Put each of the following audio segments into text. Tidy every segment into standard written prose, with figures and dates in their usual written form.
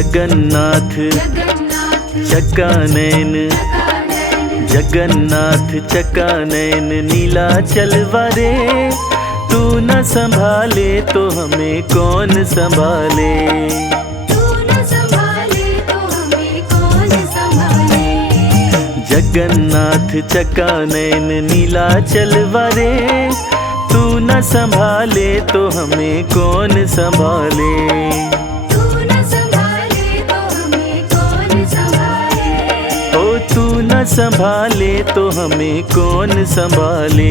जगन्नाथ चकानैन, जगन्नाथ चकानैन नीलाचल वारे। तू न संभाले तो हमें कौन संभाले, तू न संभाले तो हमें कौन संभाले। जगन्नाथ चकानैन नीलाचल वारे। तू न संभाले तो हमें कौन संभाले, तू न संभाले तो हमें कौन संभाले। ओ तू न संभाले तो हमें कौन संभाले।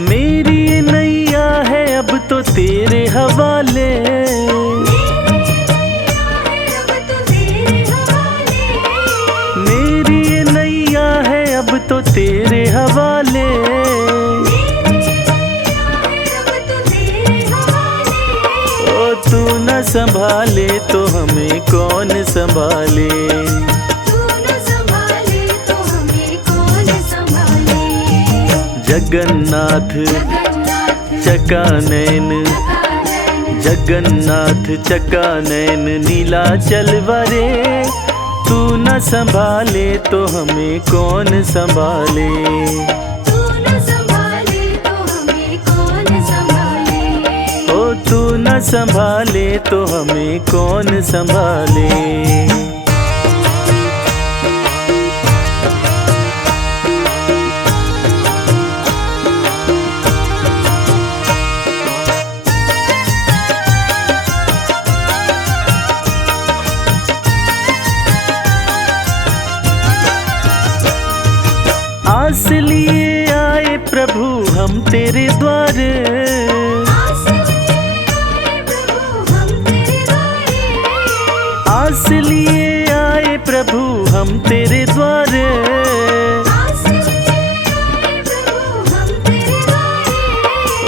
मेरी ये नैया है अब तो तेरे हवाले, मेरी ये नैया है अब तो तेरे हवाले। ओ तू न संभाले तो हमें कौन संभाले, जगन्नाथ चकानैन, जगन्नाथ चकानैन नीलाचल वारे। तू न संभाले तो हमें कौन संभाले, तू न संभाले तो हमें कौन संभाले। ओ तू न संभाले तो हमें कौन संभाले। आस लिए आए प्रभु हम तेरे द्वारे, आस लिए आए प्रभु हम तेरे द्वारे।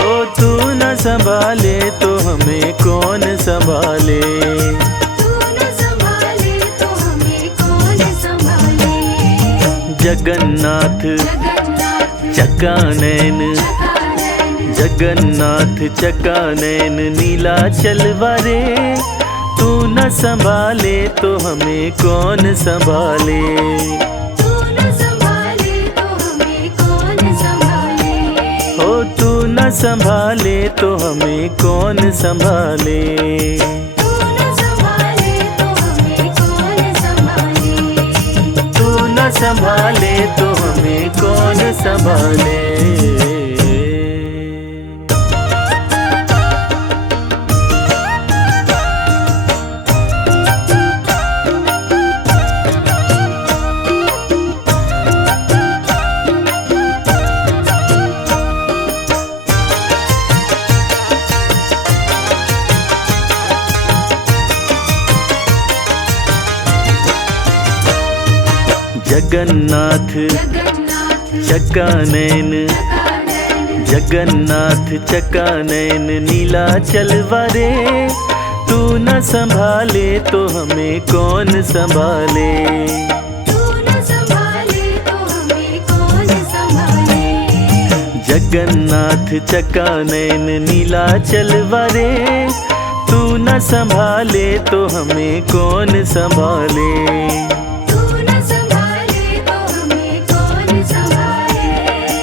ओ तू न संभाले तो हमें कौन संभाले, जगन्नाथ चकानैन, जगन्नाथ चकानैन नीलाचल वारे। तू न संभाले तो हमें कौन संभाले, तू न संभाले तो हमें कौन संभाले। ओ तू न संभाले तो हमें कौन संभाले। तू न संभाले तो हमें कौन संभाले। तू न संभाले तो हमें कौन संभाले। जगन्नाथ चकानैन, जगन्नाथ चकानैन नीलाचल वारे। तू न संभाले तो हमें कौन संभाले, तू न संभाले तो हमें कौन संभाले। जगन्नाथ चकानैन नीलाचल वारे। तू न संभाले तो हमें कौन संभाले,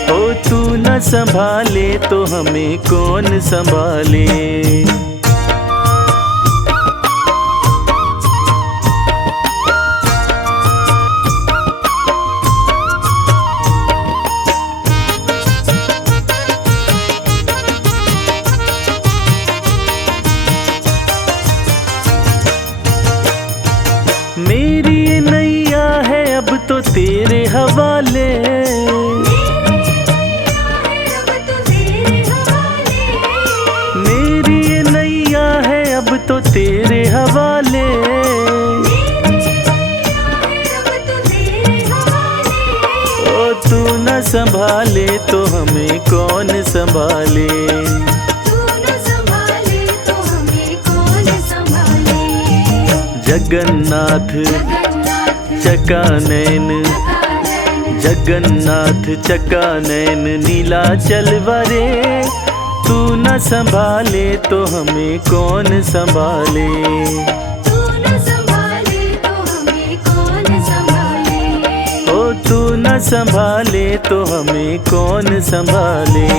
ओ तू न संभाले तो हमें कौन संभाले। मेरी ये नैया है अब तो तेरे हवाले, मेरी ये नैया है अब तो तेरे हवाले। ओ तू न संभाले तो हमें कौन संभाले, तू न संभाले जगन्नाथ चकानैन, जगन्नाथ चकानैन नीलाचल वरे। तू न संभाले तो हमें कौन संभाले। तू न संभाले तो हमें कौन संभाले। ओ तू न संभाले तो हमें कौन संभाले।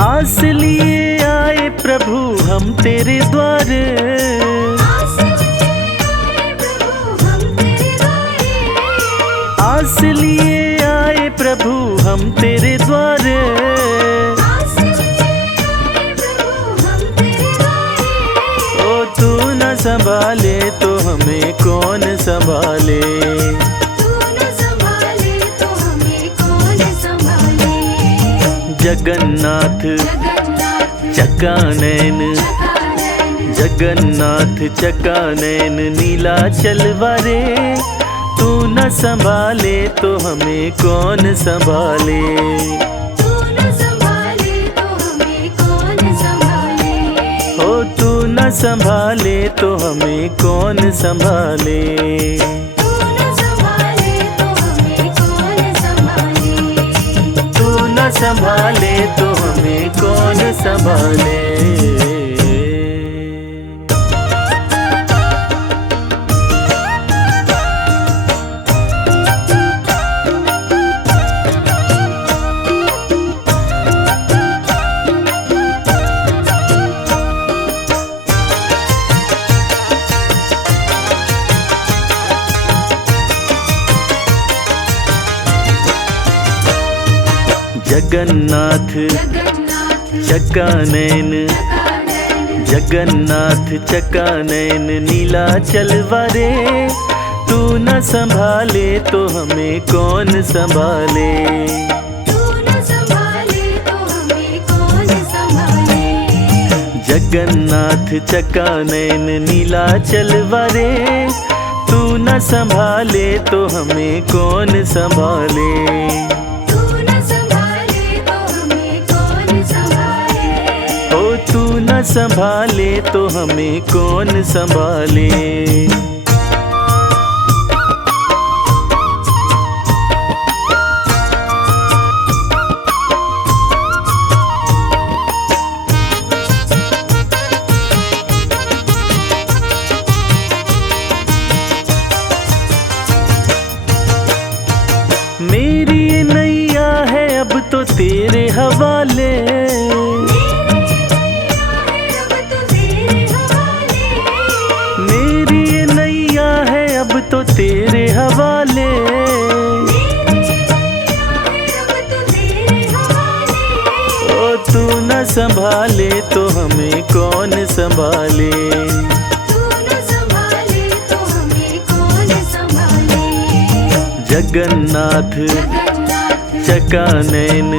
आस लिए आए प्रभु हम तेरे द्वार। आस लिए आए प्रभु हम तेरे द्वारे। आस लिए आए प्रभु हम तेरे द्वार। आस लिए आए प्रभु हम तेरे द्वारे। ओ तू न संभाले तो हमें कौन संभाले। तू न संभाले तो हमें कौन संभाले। जगन्नाथ जगन्नाथ चकानैन, चकानैन, जगन्नाथ चकानैन नीलाचल वरे। तू न संभाले तो हमें कौन संभाले। तू न संभाले तो हमें कौन संभाले। ओ तू न संभाले तो हमें कौन संभाले। तू न संभाले तो हमें कौन संभाले। तू न संभाले तो हमें कौन संभाले। जगन्नाथ जगन्नाथ चकानैन, चकानैन, जगन्नाथ चकानैन नीलाचल वरे। तू न संभाले तो हमें कौन संभाले। तू न संभाले तो हमें कौन संभाले। जगन्नाथ चकानैन नीलाचल वरे। तू न संभाले तो हमें कौन संभाले। तू न संभाले तो हमें कौन संभाले। ओ तू न संभाले तो हमें कौन संभाले। मेरी ये नैया है अब तो तेरे हवाले। मेरी ये नैया है अब तो तेरे हवाले। ओ तू न संभाले तो हमें कौन संभाले। जगन्नाथ चकानैन,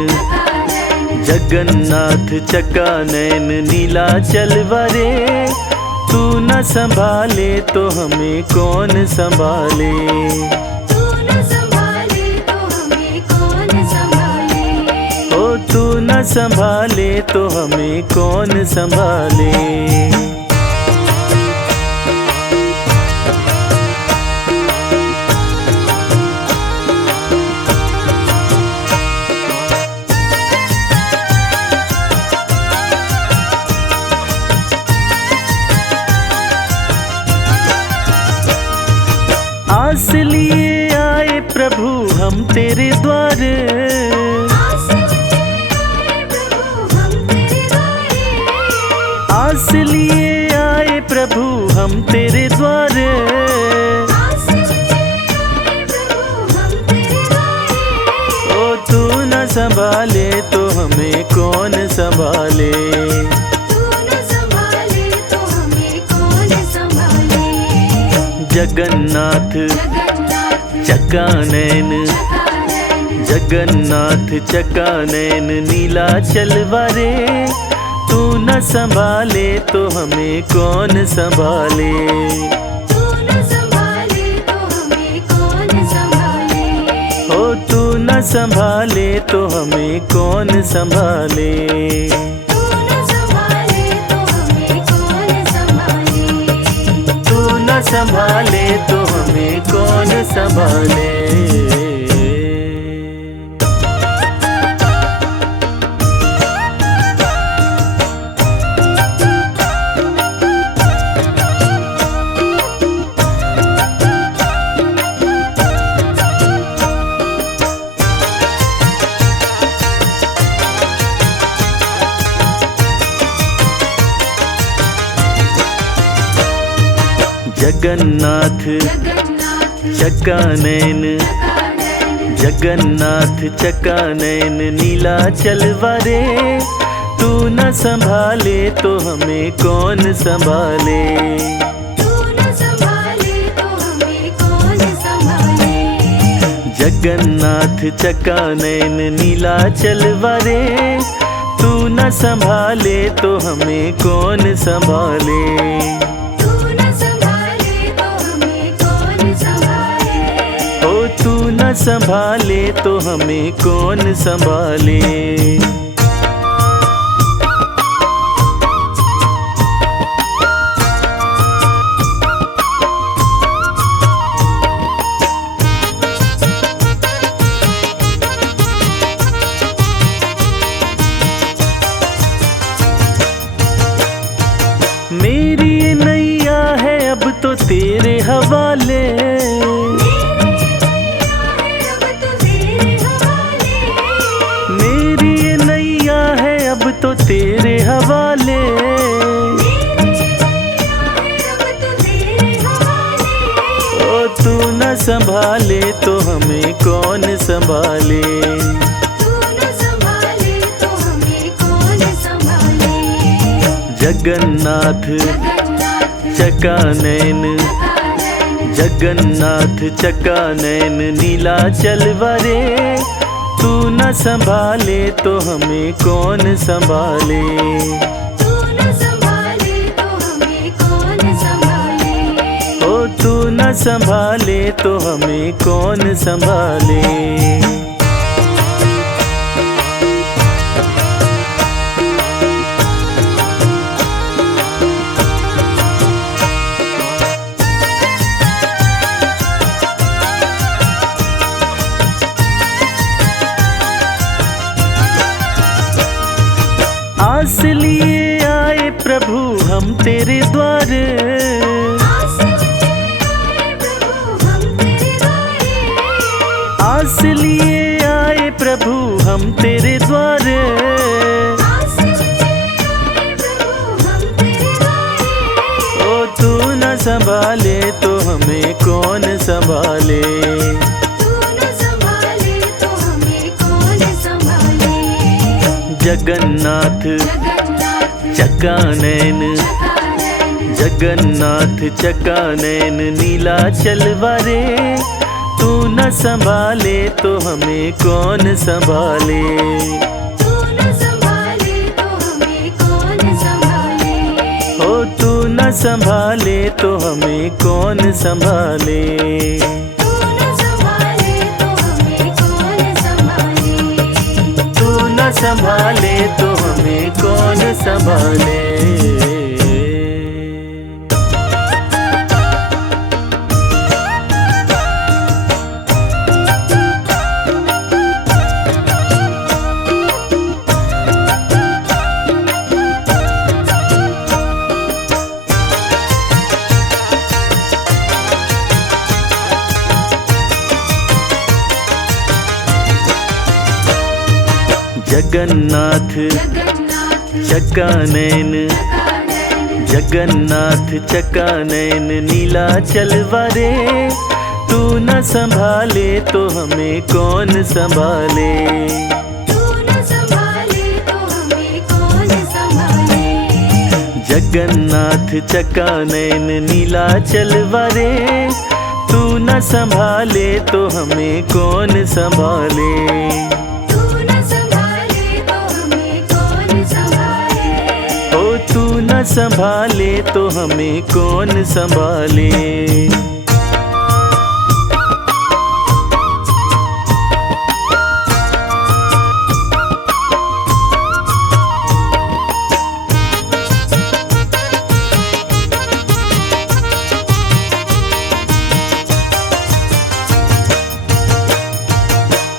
जगन्नाथ चकानैन नीलाचल वरे। तू न संभाले तो हमें कौन संभाले। ओ तू न संभाले तो हमें कौन संभाले। आस लिए आए प्रभु हम तेरे द्वार। आस लिए आए प्रभु हम तेरे द्वार। ओ तू न संभाले तो हमें कौन संभाले। जगन्नाथ चकानैन, जगन्नाथ चकानैन नीलाचल वरे। तू न संभाले तो हमें कौन संभाले। तू न संभाले तो हमें कौन संभाले। हो तू न संभाले तो हमें कौन संभाले। तू न संभाले तो हमें कौन संभाले। तू न संभाले तो हमें कौन संभाले। जगन्नाथ जगन्नाथ चकानैन, चकानैन, जगन्नाथ चकानैन नीलाचल वारे। तू न संभाले तो हमें कौन संभाले। तू न संभाले तो हमें कौन संभाले। जगन्नाथ चकानैन नीलाचल वारे। तू न संभाले तो हमें कौन संभाले। तू न संभाले तो हमें कौन संभाले। ओ तू न संभाले तो हमें कौन संभाले। मेरी ये नैया है अब तो तेरे हवाले। मेरी ये नैया है अब तो तेरे हवाले। ओ तू न संभाले तो हमें कौन संभाले। तू न संभाले तो हमें कौन संभाले। जगन्नाथ जगन्नाथ चकानैन, चकानैन, जगन्नाथ चकानैन नीलाचल वारे। तू न संभाले तो हमें कौन संभाले। तू न संभाले तो हमें कौन संभाले। ओ तू न संभाले तो हमें कौन संभाले। आस लिए आए प्रभु हम तेरे द्वार। आस लिए आए प्रभु हम तेरे द्वारे। आस लिए आए प्रभु हम तेरे द्वार। आस लिए आए प्रभु हम तेरे द्वारे। ओ तू न संभाले तो हमें कौन संभाले। तू न संभाले तो हमें कौन संभाले। जगन्नाथ जगन्नाथ चकानैन, चकानैन, जगन्नाथ चकानैन नीलाचल वारे। तू न संभाले तो हमें कौन संभाले। तू न संभाले तो हमें कौन संभाले। ओ तू न संभाले तो हमें कौन संभाले। तू न संभाले तो हमें कौन संभाले। तू न संभाले तो हमें कौन संभाले। जगन्नाथ जगन्नाथ चकानैन, चकानैन, जगन्नाथ चकानैन नीलाचल वारे। तू न संभाले तो हमें कौन संभाले। तू न संभाले तो हमें कौन संभाले। जगन्नाथ चकानैन नीलाचल वारे। तू न संभाले तो हमें कौन संभाले। तू न संभाले तो हमें कौन संभाले। न संभाले तो हमें कौन संभाले।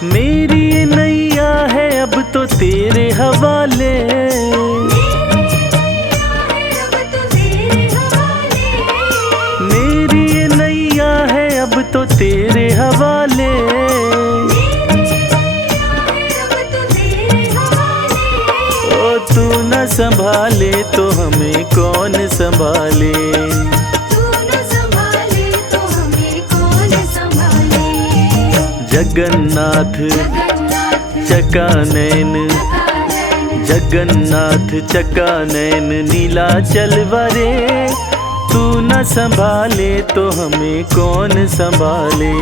मेरी ये नैया है अब तो तेरे हवाले, मेरी ये नैया है अब तो तेरे हवाले। ओ तू न संभाले तो हमें कौन संभाले। जगन्नाथ चकानैन, जगन्नाथ चकानैन नीलाचल वरे, तू न संभाले तो हमें कौन संभाले।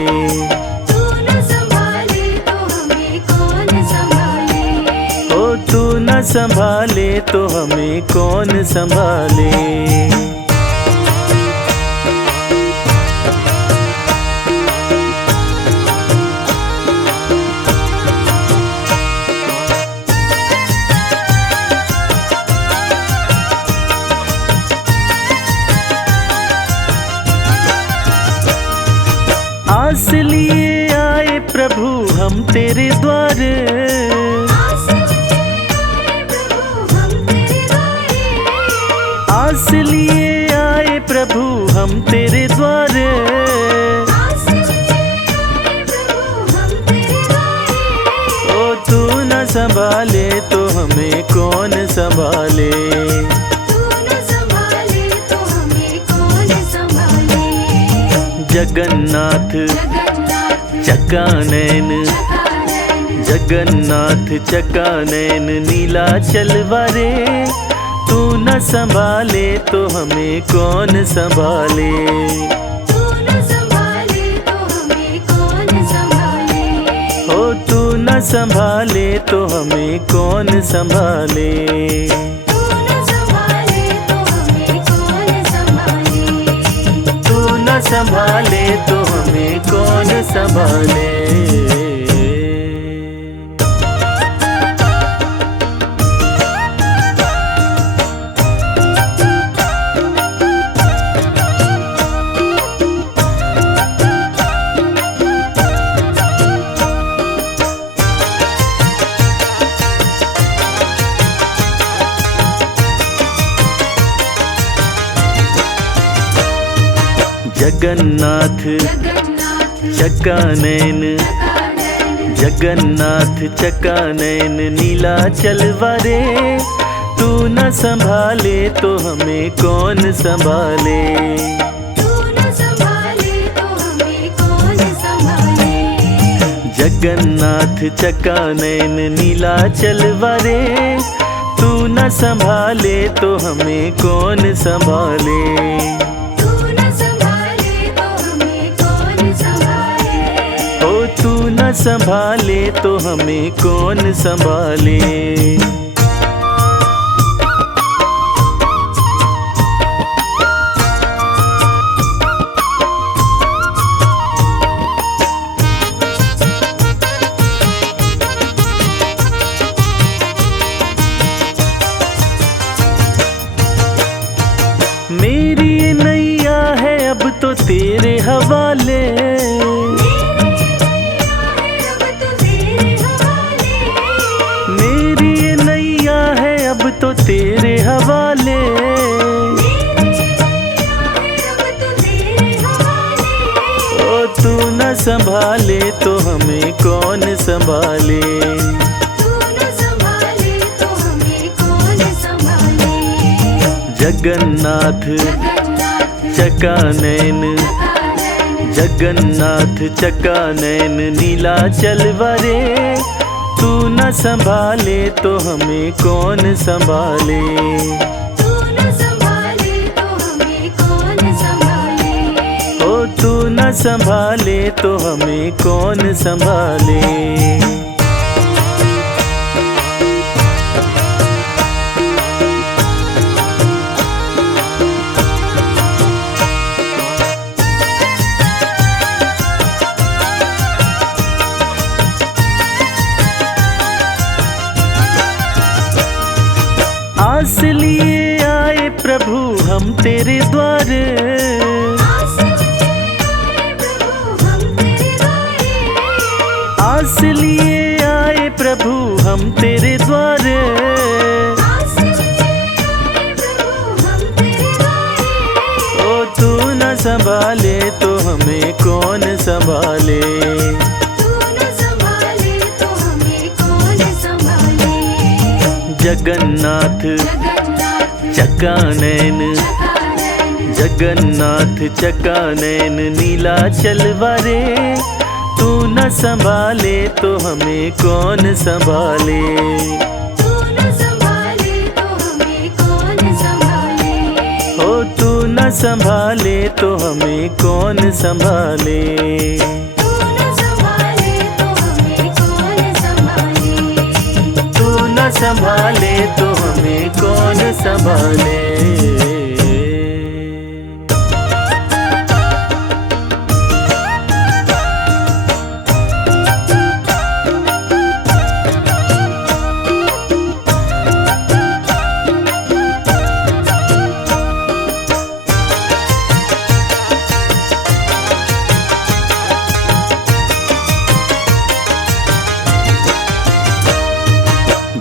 ओ तू न संभाले तो हमें कौन संभाले। आस लिए आए प्रभु हम तेरे द्वारे, आस लिए आए प्रभु हम तेरे द्वारे। ओ तू न संभाले तो हमें कौन संभाले। जगन्नाथ चकानैन, जगन्नाथ चकानैन नीलाचल वरे, तू न संभाले तो हमें कौन संभाले। ओ तू न संभाले तो हमें कौन संभाले। संभाले तो हमें कौन संभाले। जगन्नाथ चकानैन, जगन्नाथ चकानैन नीलाचल वरे, तू न संभाले तो हमें कौन संभाले। जगन्नाथ चकानैन नीलाचल वरे, तू न संभाले तो हमें कौन संभाले। तू न संभाले तो हमें कौन संभाले। मेरी ये नैया है अब तो तेरे हवाले, मेरी ये नैया है अब तो तेरे हवाले। ओ तू न संभाले तो हमें कौन संभाले। जगन्नाथ चकानैन, जगन्नाथ चकानैन नीलाचल वरे, तू न संभाले तो हमें कौन संभाले। ओ तू न संभाले तो हमें कौन संभाले। तेरे द्वारे। आस लिए आए प्रभु हम तेरे द्वारे। आस लिए आए प्रभु हम तेरे द्वारे। ओ तू न संभाले तो हमें कौन संभाले। तू न संभाले तो हमें कौन संभाले। जगन्नाथ जगन्नाथ चकानैन, जगन्नाथ चकानैन नीलाचल वारे। तू न संभाले तो हमें कौन संभाले। तू न संभाले तो हमें कौन संभाले। ओ तू न संभाले तो हमें कौन संभाले। तू न संभाले तो हमें कौन संभाले। तू न संभाले तो हमें कौन संभाले।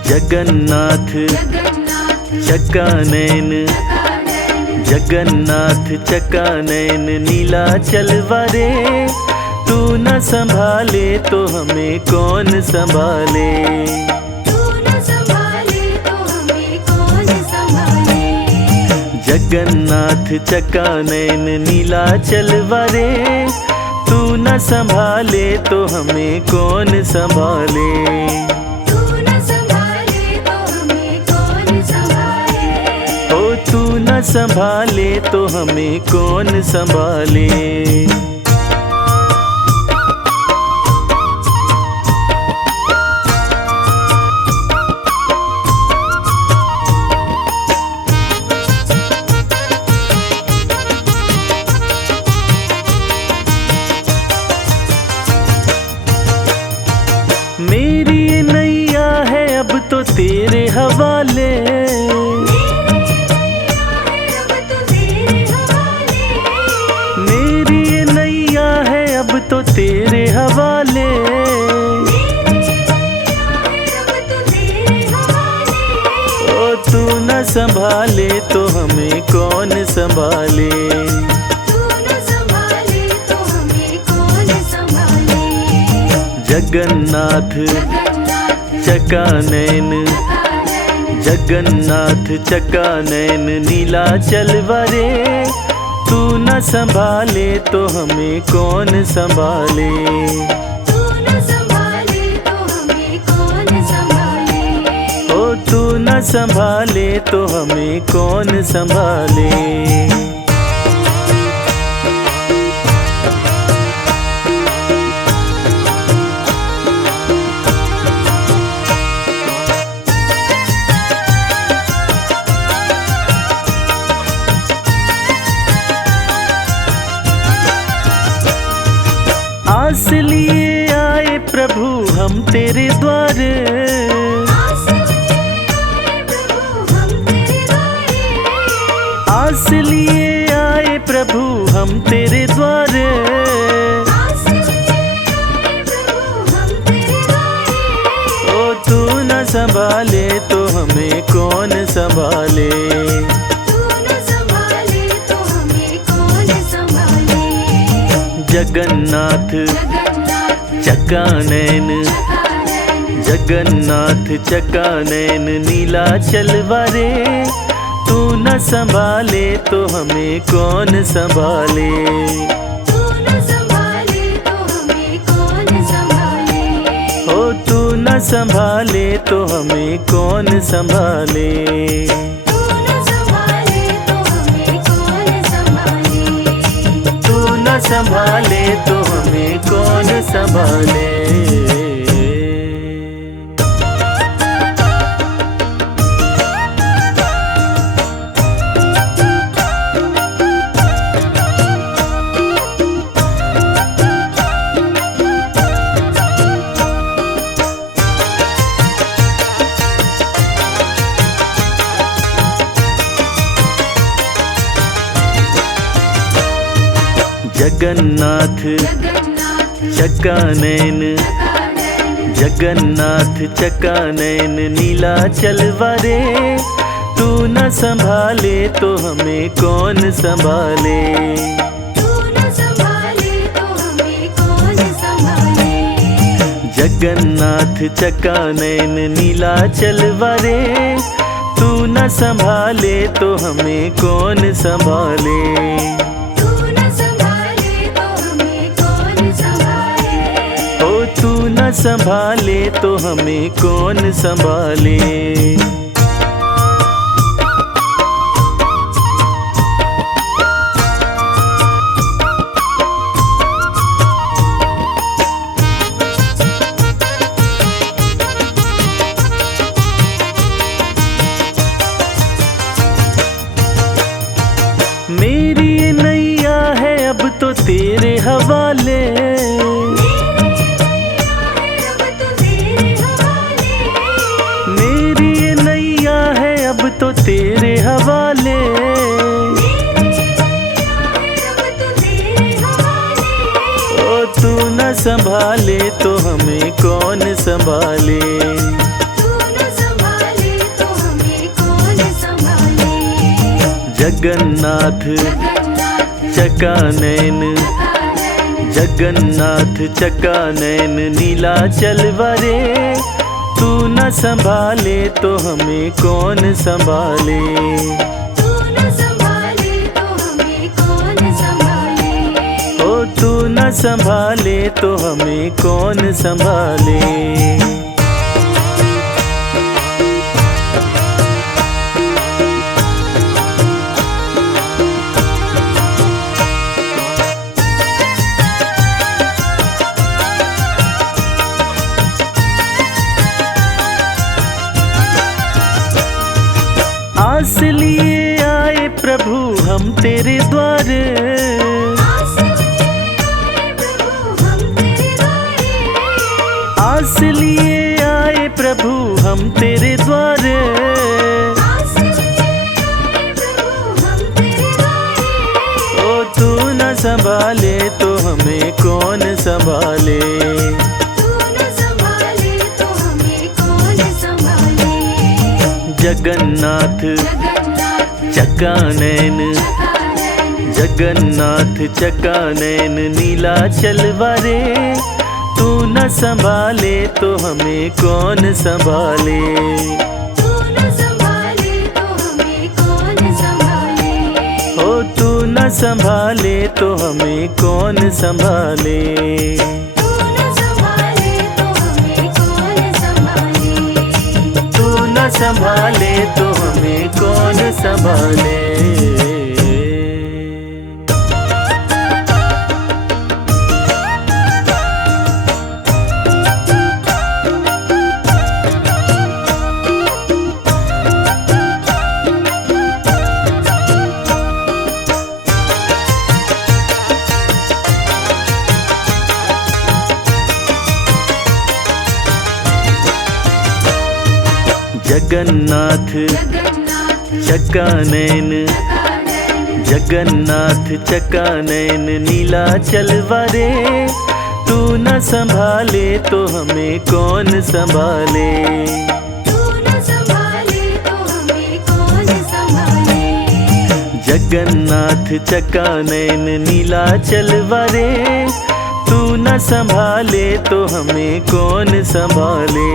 जगन्नाथ जगन्नाथ चकानैन, जगन्नाथ चकानैन नीलाचल वारे। तू न संभाले तो हमें कौन संभाले। तू न संभाले तो हमें कौन संभाले। जगन्नाथ चकानैन नीलाचल वारे। तू न संभाले तो हमें कौन संभाले। तू न संभाले तो हमें कौन संभाले। ओ तू न संभाले तो हमें कौन संभाले। मेरी ये नैया है अब तो तेरे हवाले। मेरी ये नैया है अब तो तेरे हवाले। ओ तू न संभाले तो हमें कौन संभाले। तू न संभाले तो हमें कौन संभाले। जगन्नाथ जगन्नाथ चकानैन, जगन्नाथ चकानैन नीलाचल वारे। तू न संभाले तो हमें कौन संभाले। तू न संभाले तो हमें कौन संभाले। ओ तू न संभाले तो हमें कौन संभाले। आस लिए आए प्रभु हम तेरे द्वारे। आस लिए आए प्रभु हम तेरे द्वारे। आस लिए आए प्रभु हम तेरे द्वारे। आस लिए आए प्रभु हम तेरे द्वारे। ओ तू न संभाले तो हमें कौन संभाले। तू न संभाले तो हमें कौन संभाले। जगन्नाथ जगन्नाथ चकानैन, जगन्नाथ चकानैन नीलाचल वारे। तू न संभाले तो हमें कौन संभाले। तू न संभाले तो हमें कौन संभाले। ओ तू न संभाले तो हमें कौन संभाले। तू न संभाले तो हमें कौन संभाले। तू न संभाले तो हमें कौन संभाले। जगन्नाथ जगन्नाथ चकानैन, जगन्नाथ चकानैन नीलाचल वारे, तू न संभाले तो हमें कौन संभाले। तू न संभाले तो हमें कौन संभाले। जगन्नाथ चकानैन नीलाचल वारे, तू न संभाले तो हमें कौन संभाले। तू न संभाले तो हमें कौन संभाले। ओ तू न संभाले तो हमें कौन संभाले। मेरी ये नैया है अब तो तेरे हवाले, मेरी ये नैया है अब तो तेरे हवाले। ओ तू न संभाले तो हमें कौन संभाले। जगन्नाथ चकानैन, जगन्नाथ चकानैन नीलाचल वारे, तू न संभाले तो हमें कौन संभाले। तू न संभाले तो हमें कौन संभाले। ओ तू न संभाले तो हमें कौन संभाले। आस लिए आए प्रभु हम तेरे द्वारे, आस लिए आए प्रभु हम तेरे द्वारे। ओ तू न संभाले तो हमें कौन संभाले। जगन्नाथ चकानैन, जगन्नाथ चकानैन नीलाचल वारे, तू न संभाले तो हमें कौन संभाले। ओ तू न संभाले तो हमें कौन संभाले। संभाले तो हमें कौन संभाले। जगन्नाथ चकानैन, जगन्नाथ चकानैन नीलाचल वारे, तू न संभाले तो हमें कौन संभाले। जगन्नाथ चकानैन नीलाचल वारे, तू न संभाले तो हमें कौन संभाले।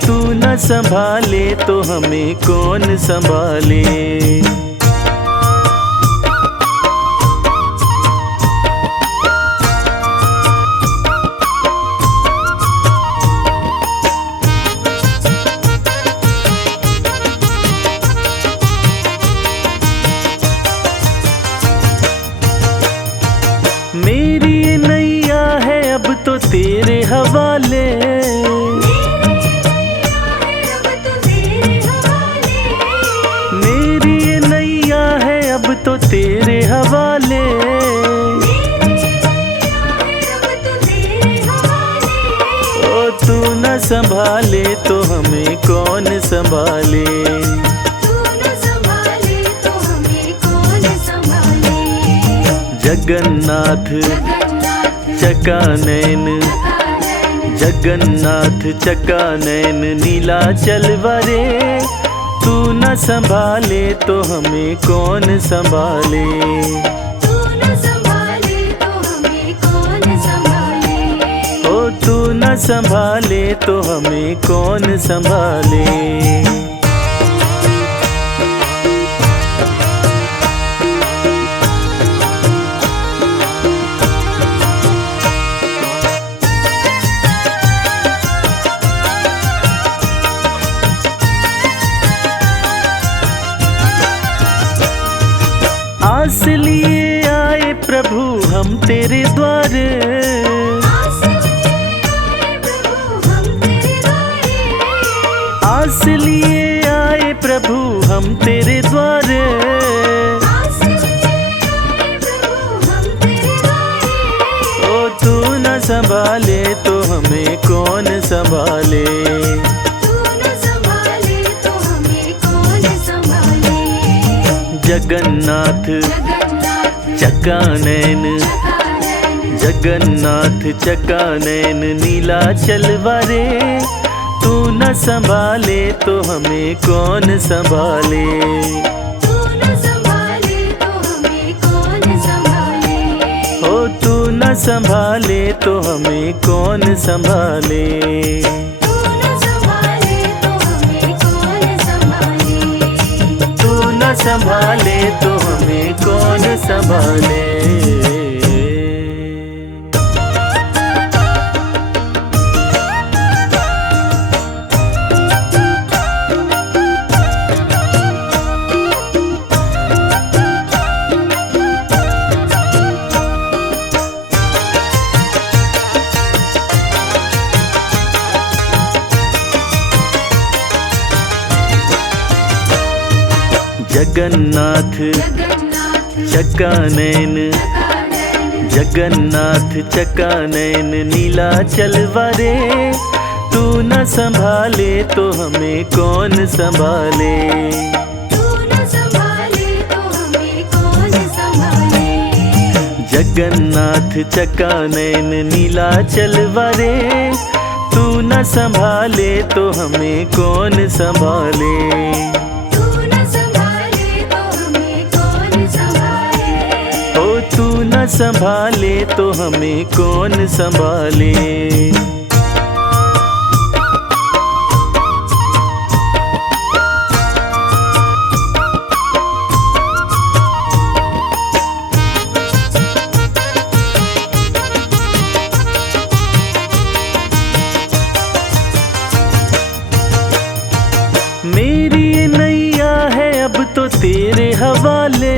तू न संभाले तो हमें कौन संभाले। मेरी ये नैया है अब तो तेरे हवाले, मेरी ये नैया है अब तो तेरे हवाले। ओ तू न संभाले तो हमें कौन संभाले। जगन्नाथ चकानैन, जगन्नाथ चकानैन नीलाचल वरे। तू न संभाले तो हमें कौन संभाले, तू न संभाले तो हमें कौन संभाले। ओ तू न संभाले तो हमें कौन संभाले। आस लिए आए प्रभु हम तेरे द्वार, आस लिए आए प्रभु हम तेरे द्वारे। आस लिए आए प्रभु हम तेरे द्वार। आस लिए आए प्रभु हम तेरे द्वारे। ओ तू न संभाले तो हमें कौन संभाले, तू न संभाले तो हमें कौन संभाले। जगन्नाथ जगन्नाथ चकानैन, चकानैन, जगन्नाथ चकानैन नीलाचल वरे। तू न संभाले तो हमें कौन संभाले, तू न संभाले तो हमें कौन संभाले। ओ तू न संभाले तो हमें कौन संभाले। तू न संभाले तो हमें कौन संभाले। तू न संभाले तो हमें कौन संभाले। जगन्नाथ जगन्नाथ चकानैन, चकानैन, जगन्नाथ चकानैन नीलाचल वरे। तू न संभाले तो हमें कौन संभाले, तू न संभाले तो हमें कौन संभाले। जगन्नाथ चकानैन नीलाचल वरे। तू न संभाले तो हमें कौन संभाले। तू न संभाले तो हमें कौन संभाले। ओ तू न संभाले तो हमें कौन संभाले। मेरी ये नैया है अब तो तेरे हवाले,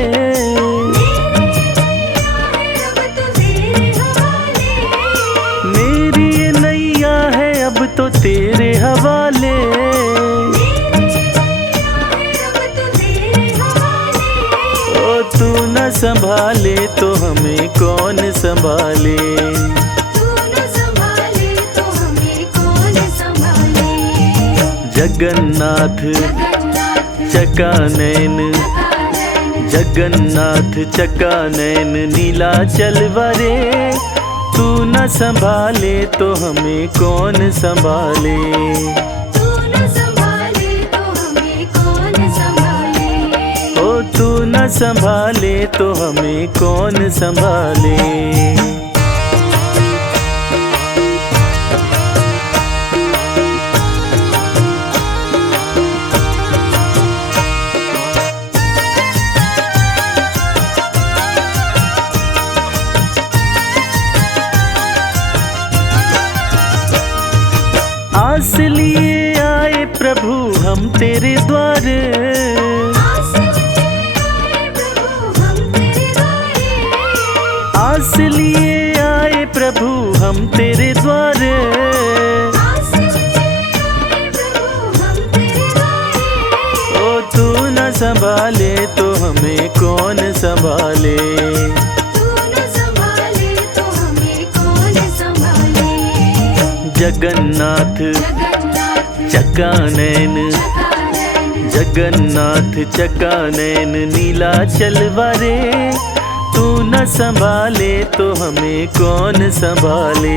मेरी ये नैया है अब तो तेरे हवाले। ओ तू न संभाले तो हमें कौन संभाले, जगन्नाथ चकानैन, जगन्नाथ चकानैन नीलाचल वरे। तू न संभाले तो हमें कौन संभाले, ओ तू न संभाले तो हमें कौन संभाले। आस लिए आए प्रभु हम तेरे द्वार, आस लिए आए प्रभु हम तेरे द्वार। ओ तू न संभाले तो हमें कौन संभाले, जगन्नाथ चकानैन, जगन्नाथ चकानैन नीलाचल वरे। तू न संभाले तो हमें कौन संभाले।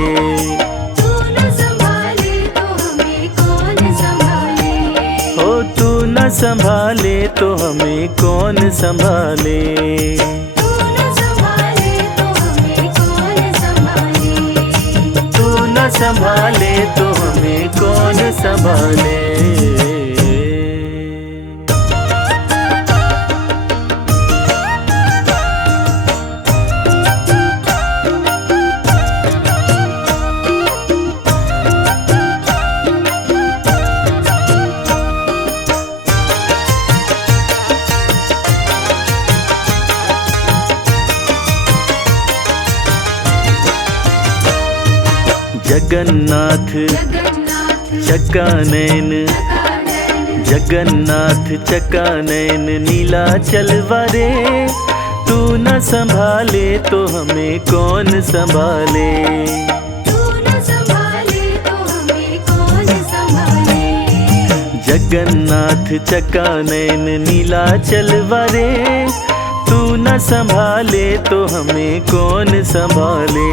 तू न संभाले तो हमें कौन संभाले। ओ तू न संभाले तो हमें कौन संभाले। तू न संभाले तो हमें कौन संभाले। तू न संभाले तो हमें कौन संभाले। जगन्नाथ जगन्नाथ चकानैन, जगन्नाथ चकानैन नीलाचल वारे। तू न संभाले तो हमें कौन संभाले। तू न संभाले तो हमें कौन संभाले। जगन्नाथ चकानैन नीलाचल वारे। तू न संभाले तो हमें कौन संभाले।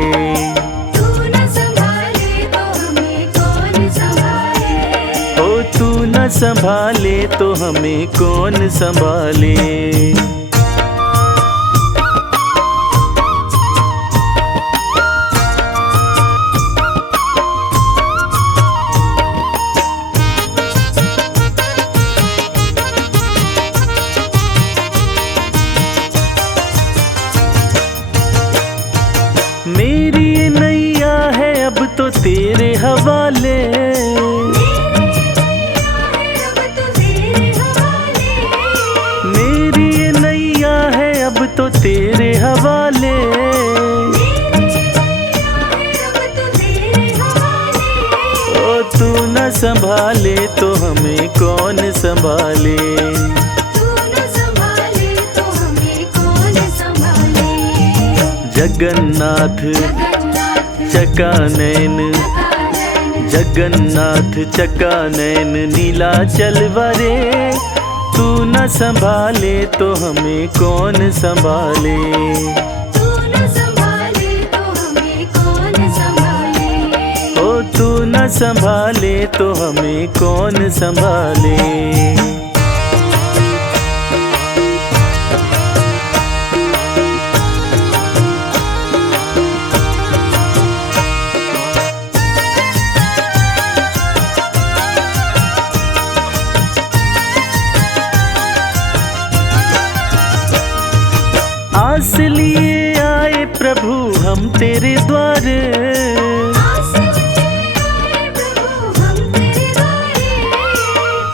तू न संभाले तो हमें कौन संभाले। ओ तू न संभाले तो हमें कौन संभाले। मेरी ये नैया है अब तो तेरे हवाले। मेरी ये नैया है अब तो तेरे हवाले। ओ तू न संभाले तो हमें कौन संभाले। तू न संभाले तो हमें कौन संभाले। जगन्नाथ जगन्नाथ चकानैन, जगन्नाथ चकानैन नीलाचल वारे। तू न संभाले तो हमें कौन संभाले। तू न संभाले तो हमें कौन संभाले। ओ तू न संभाले तो हमें कौन संभाले। आस लिए आए प्रभु हम तेरे द्वारे।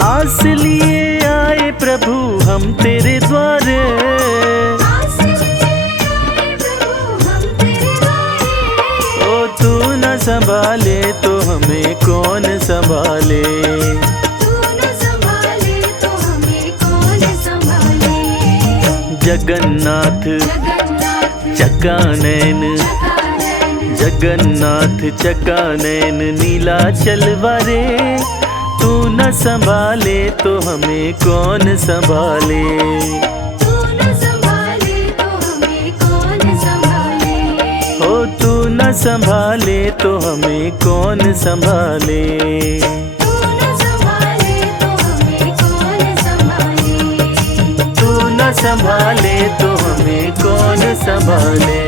आस लिए आए प्रभु हम तेरे द्वारे। ओ तू न संभाले तो हमें कौन संभाले। तू न संभाले तो हमें कौन संभाले। जगन्नाथ जगन्नाथ चकानैन, जगन्नाथ चकानैन नीलाचल वारे। तू न संभाले तो हमें कौन संभाले। तू न संभाले तो हमें कौन संभाले। ओ तू न संभाले तो हमें कौन संभाले। तू न संभाले तो हमें कौन संभाले। तू न संभाले तो हमें कौन संभाले।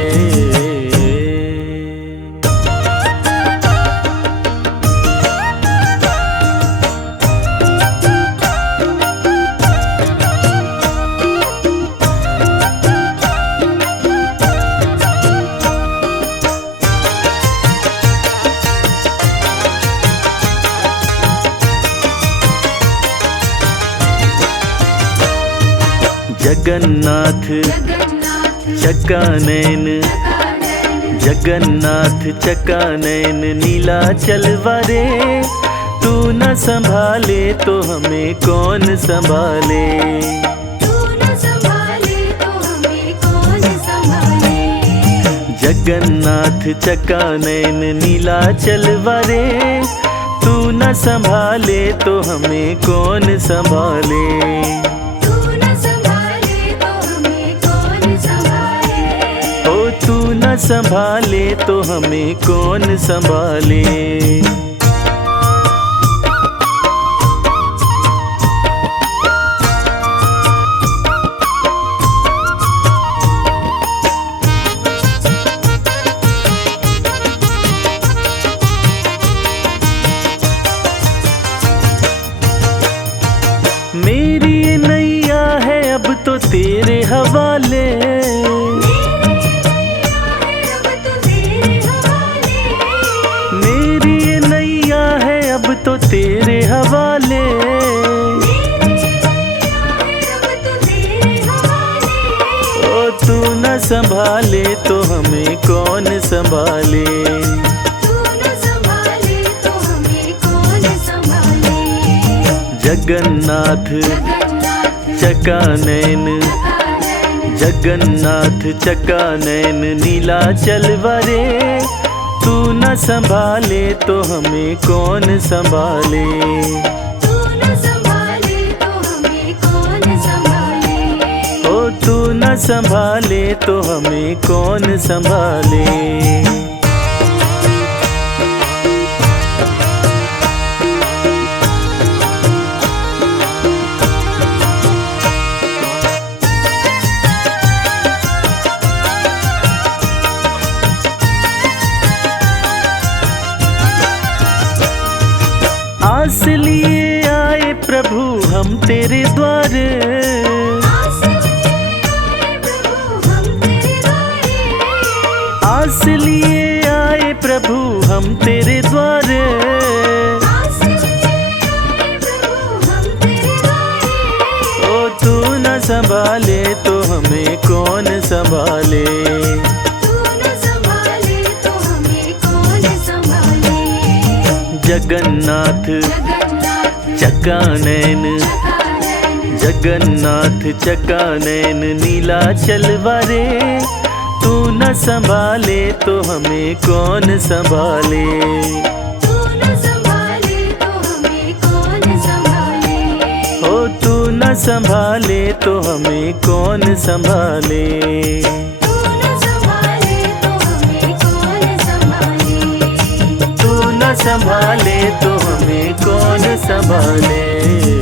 जगन्नाथ जगन्नाथ चकानैन, जगन्नाथ चकानैन नीलाचल वारे। तू न संभाले तो हमें कौन संभाले। तू न संभाले तो हमें कौन संभाले। जगन्नाथ चकानैन नीलाचल वारे। तू न संभाले तो हमें कौन संभाले। तू न संभाले तो हमें कौन संभाले। संभाले तो हमें कौन संभाले। मेरी ये नैया है अब तो तेरे हवाले, मेरी ये नैया है अब तो तेरे हवाले। ओ तू न संभाले तो हमें कौन संभाले। जगन्नाथ चकानैन, जगन्नाथ चकानैन नीलाचल वरे, तू न संभाले तो हमें कौन संभाले। ओ तू न संभाले तो हमें कौन संभाले। आस लिए आए प्रभु हम तेरे द्वारे, आस लिए आए प्रभु हम तेरे द्वारे। ओ तू न संभाले तो हमें कौन संभाले। जगन्नाथ चकानैन, जगन्नाथ चकानैन नीलाचल वरे, तू न संभाले तो हमें कौन संभाले। ओ तू न संभाले तो हमें कौन संभाले। संभाले तो हमें कौन संभाले।